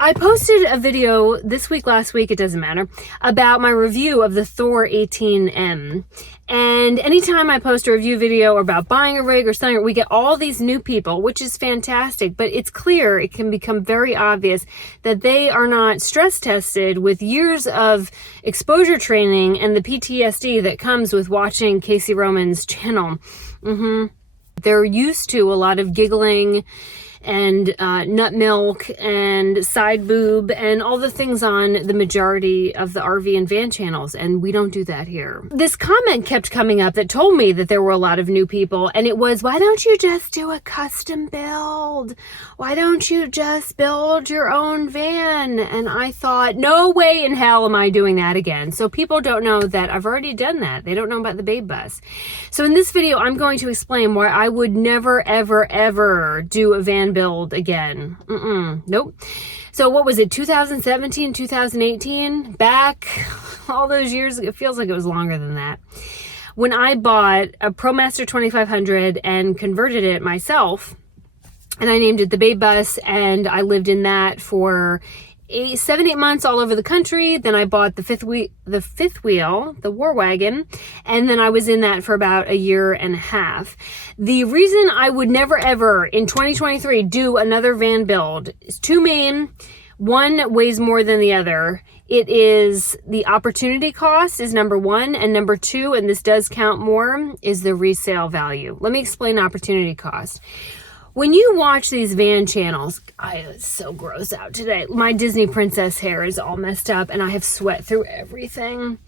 I posted a video this week, last week, it doesn't matter, about my review of the Thor 18M. And anytime I post a review video about buying a rig or selling it, we get all these new people, which is fantastic. But it's clear, it can become very obvious that they are not stress tested with years of exposure training and the PTSD that comes with watching Casey Roman's channel. They're used to a lot of giggling and nut milk and side boob and all the things on the majority of the RV and van channels, and we don't do that here. This comment kept coming up that told me that there were a lot of new people, and it was, why don't you just do a custom build? Why don't you just build your own van? And I thought, no way in hell am I doing that again. So people don't know that I've already done that. They don't know about the Babe Bus. So in this video, I'm going to explain why I would never, ever, ever do a van build again. Nope. So what was it, 2017, 2018? Back all those years, it feels like it was longer than that. When I bought a ProMaster 2500 and converted it myself, and I named it the Babe Bus, and I lived in that for 7-8 months all over the country. Then I bought the fifth wheel, the War Wagon, and then I was in that for about 1.5 years. The reason I would never ever in 2023 do another van build is two main. One weighs more than the other. It is the opportunity cost is number one, and number two, and this does count more, is the resale value. Let me explain opportunity cost. When you watch these van channels, I was so gross out today. My Disney princess hair is all messed up and I have sweat through everything.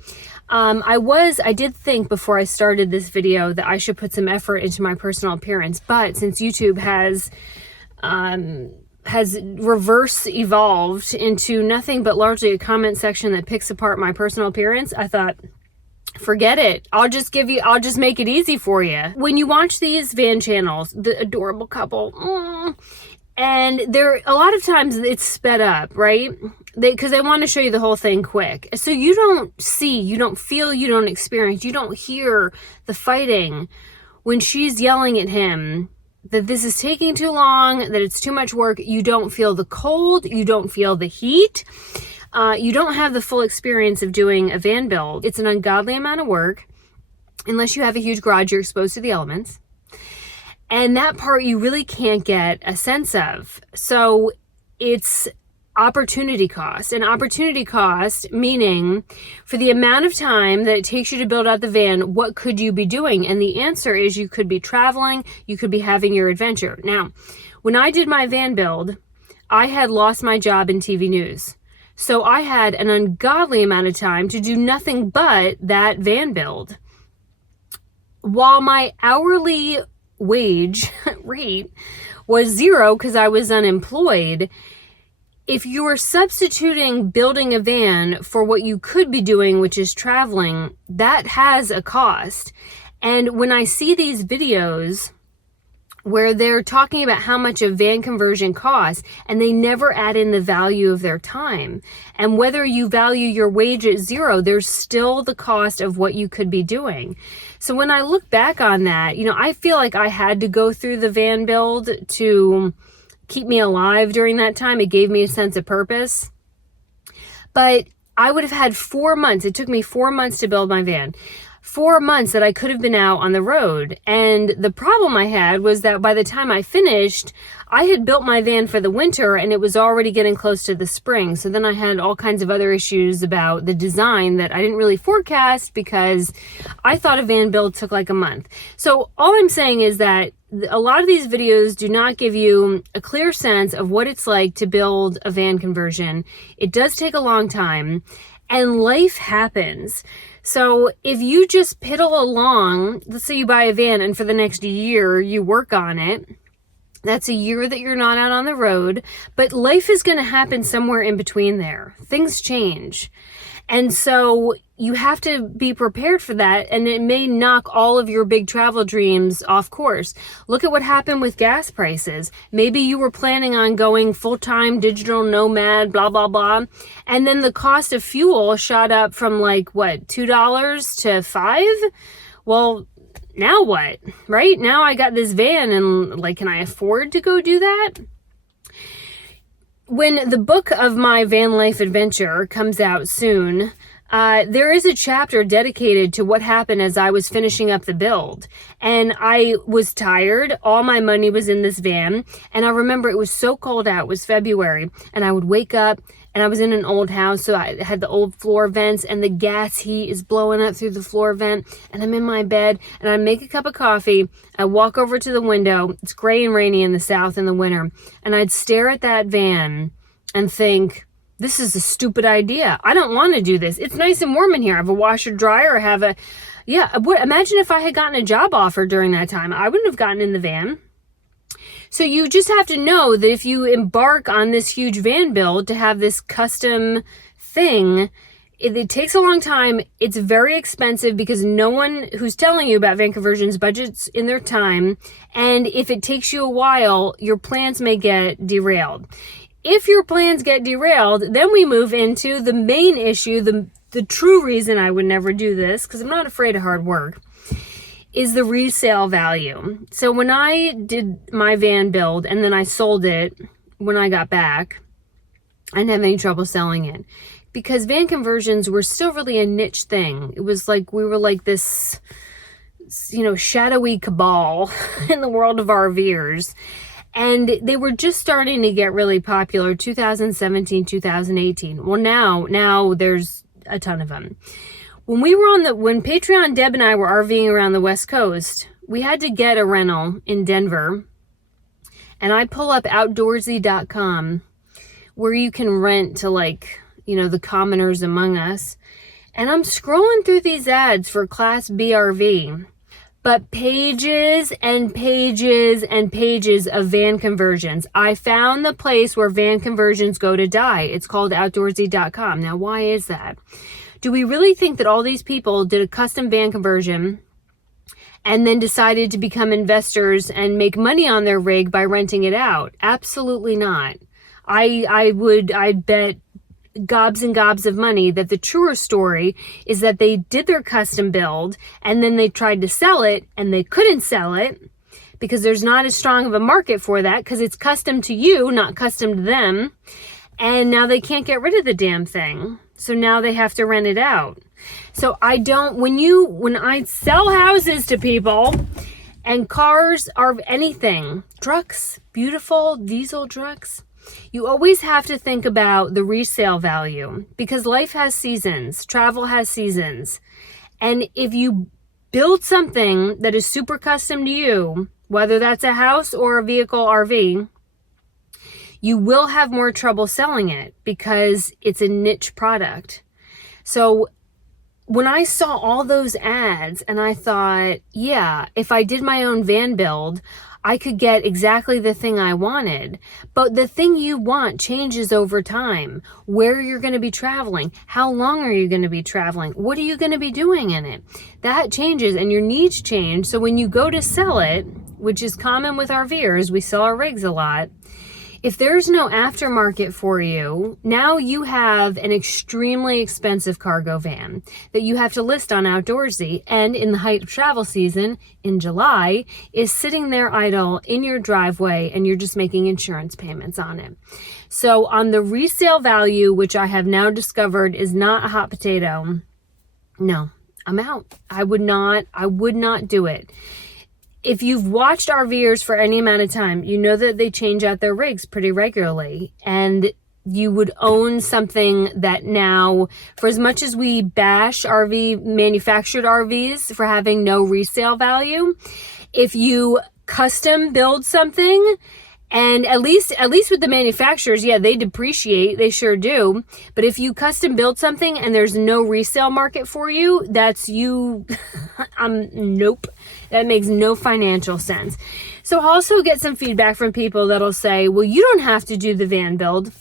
I did think before I started this video that I should put some effort into my personal appearance, but since YouTube has reverse evolved into nothing but largely a comment section that picks apart my personal appearance, I thought, forget it. I'll just make it easy for you. When you watch these van channels, the adorable couple, and they're, a lot of times it's sped up, right? Because they want to show you the whole thing quick. So you don't see, you don't feel, you don't experience, you don't hear the fighting when she's yelling at him that this is taking too long, that it's too much work. You don't feel the cold, you don't feel the heat. You don't have the full experience of doing a van build. It's an ungodly amount of work. Unless you have a huge garage, you're exposed to the elements. And that part you really can't get a sense of. So it's opportunity cost. And opportunity cost meaning for the amount of time that it takes you to build out the van, what could you be doing? And the answer is you could be traveling, you could be having your adventure. Now, when I did my van build, I had lost my job in TV news. So I had an ungodly amount of time to do nothing but that van build. While my hourly wage rate was 0 because I was unemployed, if you're substituting building a van for what you could be doing, which is traveling, that has a cost. And when I see these videos where they're talking about how much a van conversion costs, and they never add in the value of their time. And whether you value your wage at 0, there's still the cost of what you could be doing. So when I look back on that, I feel like I had to go through the van build to keep me alive during that time. It gave me a sense of purpose. But I would have had 4 months. It took me 4 months to build my van. 4 months that I could have been out on the road. And the problem I had was that by the time I finished, I had built my van for the winter and it was already getting close to the spring. So then I had all kinds of other issues about the design that I didn't really forecast because I thought a van build took like a month. So all I'm saying is that a lot of these videos do not give you a clear sense of what it's like to build a van conversion. It does take a long time and life happens. So if you just piddle along, let's say you buy a van and for the next year you work on it, that's a year that you're not out on the road, but life is going to happen somewhere in between there. Things change. And so you have to be prepared for that, and it may knock all of your big travel dreams off course. Look at what happened with gas prices. Maybe you were planning on going full-time digital nomad, blah, blah, blah, and then the cost of fuel shot up from like, what, $2 to $5? Well, now what, right? Now I got this van and like, can I afford to go do that? when the book of my van life adventure comes out soon, there is a chapter dedicated to what happened as I was finishing up the build. And I was tired. All my money was in this van. And I remember it was so cold out. It was February. And I would wake up, and I was in an old house. So I had the old floor vents, and the gas heat is blowing up through the floor vent. And I'm in my bed, and I make a cup of coffee. I walk over to the window. It's gray and rainy in the South in the winter. And I'd stare at that van and think, this is a stupid idea. I don't want to do this. It's nice and warm in here. I have a washer dryer. Imagine if I had gotten a job offer during that time. I wouldn't have gotten in the van. So you just have to know that if you embark on this huge van build to have this custom thing, it takes a long time. It's very expensive because no one who's telling you about van conversions budgets in their time. And if it takes you a while, your plans may get derailed. If your plans get derailed, then we move into the main issue, the true reason I would never do this, because I'm not afraid of hard work, is the resale value. So when I did my van build and then I sold it when I got back, I didn't have any trouble selling it because van conversions were still really a niche thing. It was like we were like this, shadowy cabal in the world of RVers. And they were just starting to get really popular 2017, 2018. Well, now there's a ton of them. When Patreon Deb and I were RVing around the West Coast, we had to get a rental in Denver. And I pull up outdoorsy.com where you can rent to the commoners among us. And I'm scrolling through these ads for Class B RV. But pages and pages and pages of van conversions. I found the place where van conversions go to die. It's called outdoorsy.com. Now, why is that? Do we really think that all these people did a custom van conversion and then decided to become investors and make money on their rig by renting it out? Absolutely not. I'd bet gobs and gobs of money that the truer story is that they did their custom build and then they tried to sell it and they couldn't sell it because there's not as strong of a market for that because it's custom to you, not custom to them. And now they can't get rid of the damn thing. So now they have to rent it out. So when I sell houses to people and cars are anything, trucks, beautiful diesel trucks, you always have to think about the resale value because life has seasons, travel has seasons. And if you build something that is super custom to you, whether that's a house or a vehicle RV, you will have more trouble selling it because it's a niche product. So when I saw all those ads and I thought, yeah, if I did my own van build, I could get exactly the thing I wanted. But the thing you want changes over time. Where you're going to be traveling. How long are you going to be traveling? What are you going to be doing in it? That changes and your needs change. So when you go to sell it, which is common with RVers, we sell our rigs a lot. If there's no aftermarket for you, now you have an extremely expensive cargo van that you have to list on Outdoorsy, and in the height of travel season, in July, is sitting there idle in your driveway and you're just making insurance payments on it. So on the resale value, which I have now discovered is not a hot potato, no, I'm out. I would not do it. If you've watched RVers for any amount of time, you know that they change out their rigs pretty regularly. And you would own something that now, for as much as we bash manufactured RVs for having no resale value, if you custom build something, and at least with the manufacturers, yeah, they depreciate, they sure do. But if you custom build something and there's no resale market for you, that's you, nope. That makes no financial sense. So I'll also get some feedback from people that'll say, well, you don't have to do the van build.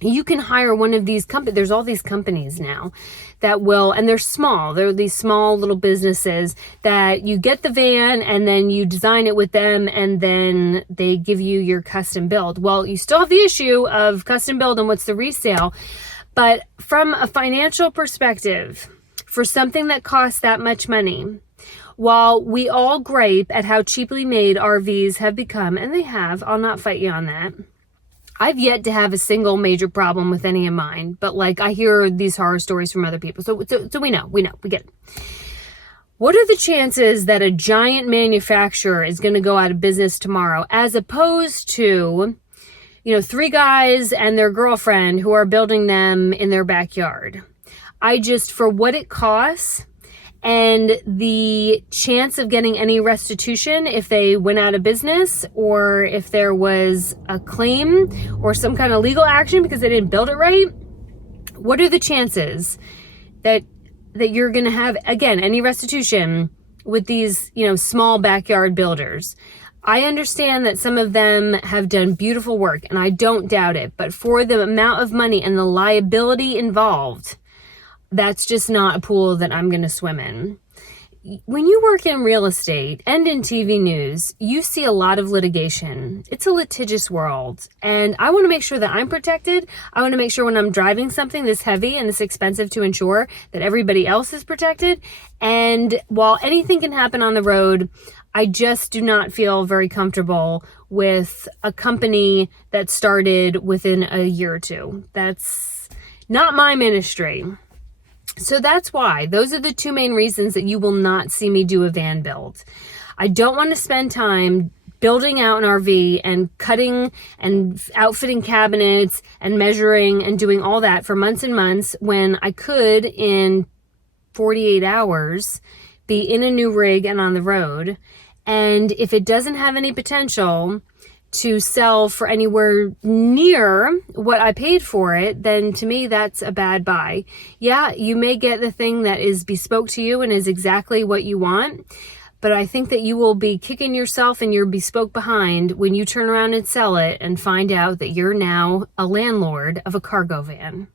You can hire one of these companies. There's all these companies now that will, and they're small. They're these small little businesses that you get the van and then you design it with them and then they give you your custom build. Well, you still have the issue of custom build and what's the resale. But from a financial perspective, for something that costs that much money, while we all gripe at how cheaply made RVs have become, and they have, I'll not fight you on that, I've yet to have a single major problem with any of mine, but like I hear these horror stories from other people. So we get it. What are the chances that a giant manufacturer is going to go out of business tomorrow, as opposed to, 3 guys and their girlfriend who are building them in their backyard? For what it costs and the chance of getting any restitution if they went out of business, or if there was a claim or some kind of legal action because they didn't build it right, what are the chances that you're going to have, again, any restitution with these, small backyard builders? I understand that some of them have done beautiful work, and I don't doubt it, but for the amount of money and the liability involved, that's just not a pool that I'm going to swim in. When you work in real estate and in TV news, you see a lot of litigation. It's a litigious world, and I want to make sure that I'm protected. I want to make sure when I'm driving something this heavy and this expensive to insure, that everybody else is protected. And while anything can happen on the road, I just do not feel very comfortable with a company that started within a year or two. That's not my ministry. So that's why. Those are the 2 main reasons that you will not see me do a van build. I don't want to spend time building out an RV and cutting and outfitting cabinets and measuring and doing all that for months and months, when I could, in 48 hours, be in a new rig and on the road. And if it doesn't have any potential to sell for anywhere near what I paid for it, then to me, that's a bad buy. Yeah, you may get the thing that is bespoke to you and is exactly what you want, but I think that you will be kicking yourself and your bespoke behind when you turn around and sell it and find out that you're now a landlord of a cargo van.